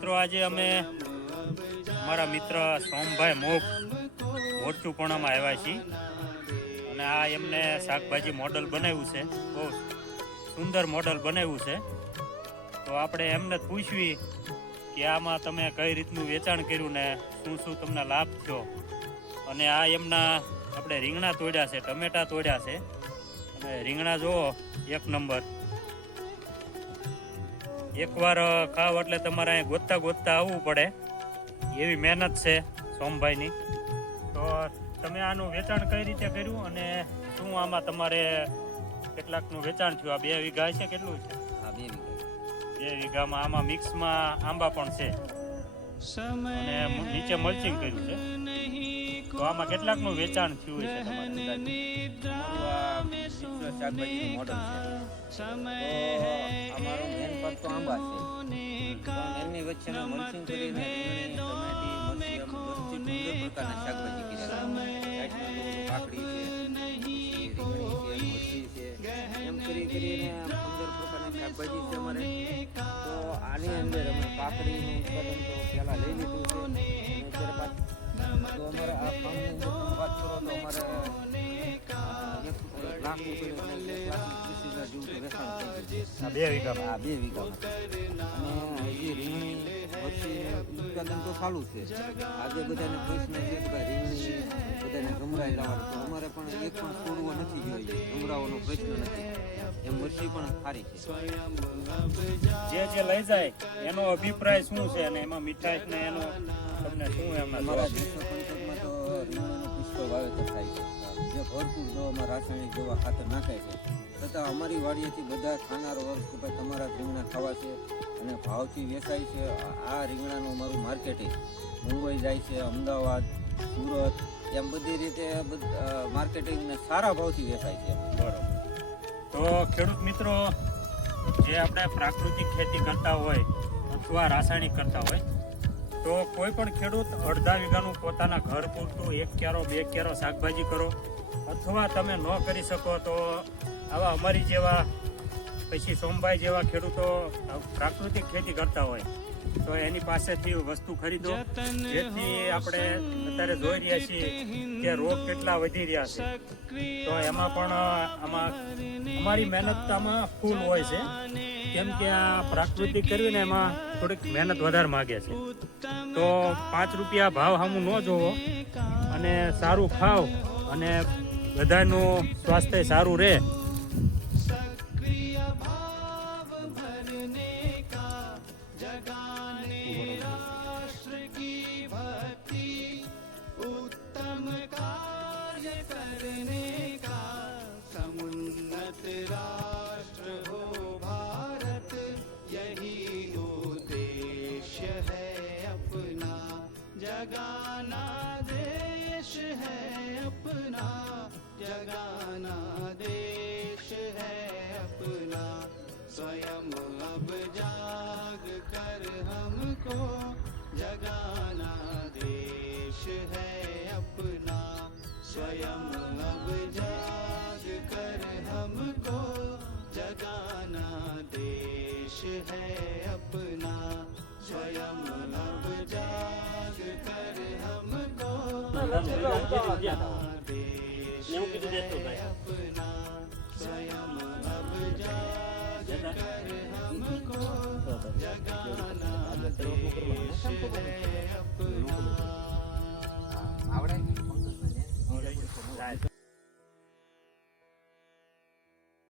મિત્રો આજે અમે મારા મિત્ર સોમભાઈ મોગ મોરચુપણામાં આવ્યા છીએ અને આ એમને શાકભાજી મોડલ બનાવ્યું છે, બહુ સુંદર મોડલ બનાવ્યું છે. તો આપણે એમને પૂછવી કે આમાં તમે કઈ રીતનું વેચાણ કર્યું ને શું શું તમને લાભ થયો. અને આ એમના આપણે રીંગણા તોડ્યા છે, ટમેટા તોડ્યા છે અને રીંગણા જુઓ એક નંબર. એકવાર ખાવ એટલે તમારે અહીં ગોતતા ગોતતા આવવું પડે એવી મહેનત છે સોમભાઈની. તો તમે આનું વેચાણ કઈ રીતે કર્યું અને શું આમાં તમારે કેટલાકનું વેચાણ થયું? આ 2 વીઘા છે, કેટલું છે? હા, 2 વીઘા. 2 વીઘામાં આમાં મિક્સમાં આંબા પણ છે અને નીચે મલ્ચિંગ કર્યું છે. તો આમાં કેટલાકનું વેચાણ થયું છે તમારે? શાકભાજીનું મોડલ છે તો અમારું મેન પાક તો આંબા છે, પણ એમની વચ્ચે મલ્ચિંગ કરીને રીંગણી, ટમેટી, મરચી, એમ 10 થી 15 પ્રકારના શાકભાજી કરેલા. કાકડી છે, રીંગણી છે, મરચી છે, એમ કરીને 15 પ્રકારના શાકભાજી છે અમારે. તો આની અંદર અમે કાકડીનું ઉત્પાદન તો પહેલાં લઈ લીધું છે અને ત્યારબાદ તો અમારે આ ફાર્મની અંદર વાત કરો તો અમારે 1 લાખ રૂપિયા 1,30,000 જેવું તો વેચાણ થઈ ગયું. આ 2 વીઘામાં? આ 2 વીઘામાં. અને હજી રીંગણી પછી ઉત્પાદન તો ચાલુ છે. આજે બધાને પ્રશ્ન છે કે ભાઈ રીંગણી બધાને ગમરાઈ લાવવાનું, તો અમારે પણ એક પણ છોડવો નથી જોઈએ, ગમરાવાનો પ્રશ્ન નથી. એમ મરચી પણ સારી છે. જે લઈ જાય એનો અભિપ્રાય શું છે અને એમાં મીઠાશ ને એનો તમને શું એમના અમારા 250 તો રીંગણીનો પુષ્પ વાવેતર થાય છે, જે ભરપૂર દવામાં રાસાયણિક દવા ખાતર નાખાય છે. છતાં અમારી વાડીએથી બધા ખાનારો વર્ગ કે ભાઈ તમારા રીંગણા ખાવા છે અને ભાવથી વેચાય છે. આ રીંગણાનું અમારું માર્કેટિંગ મુંબઈ જાય છે, અમદાવાદ, સુરત, એમ બધી રીતે માર્કેટિંગને સારા ભાવથી વેચાય છે. બરોબર. તો ખેડૂત મિત્રો, જે આપણે પ્રાકૃતિક ખેતી કરતા હોય અથવા રાસાયણિક કરતા હોય, તો કોઈ પણ ખેડૂત અડધા વીઘાનું પોતાના ઘર પૂરતું 1 ક્યારો 2 ક્યારો શાકભાજી કરો, અથવા તમે ન કરી શકો તો આવા અમારી જેવા પછી સોમભાઈ જેવા ખેડૂતો પ્રાકૃતિક ખેતી કરતા હોય તો એની પાસેથી વસ્તુ ખરીદો, જેથી આપણે અત્યારે જોઈ રહ્યા છીએ કે રોગ કેટલા વધી રહ્યા છે. તો એમાં પણ આમાં અમારી મહેનત આમાં ફૂલ હોય છે, કેમ કે આ પ્રાકૃતિક કરીને એમાં થોડીક મહેનત વધારે માગે છે. તો 5 રૂપિયા ભાવ સામું ન જોવો અને સારું ખાવ અને બધાનું સ્વાસ્થ્ય સારું રહે. जगाना देश है अपना, जगाना देश है अपना, स्वयं अब जाग कर हमको जगाना देश है अपना, स्वयं अब जाग कर हमको जगाना देश है अपना, स्वयं अब जाग कर हमको जगाना देश है अपना, स्वयं अब जाग कर हमको जगाना देश है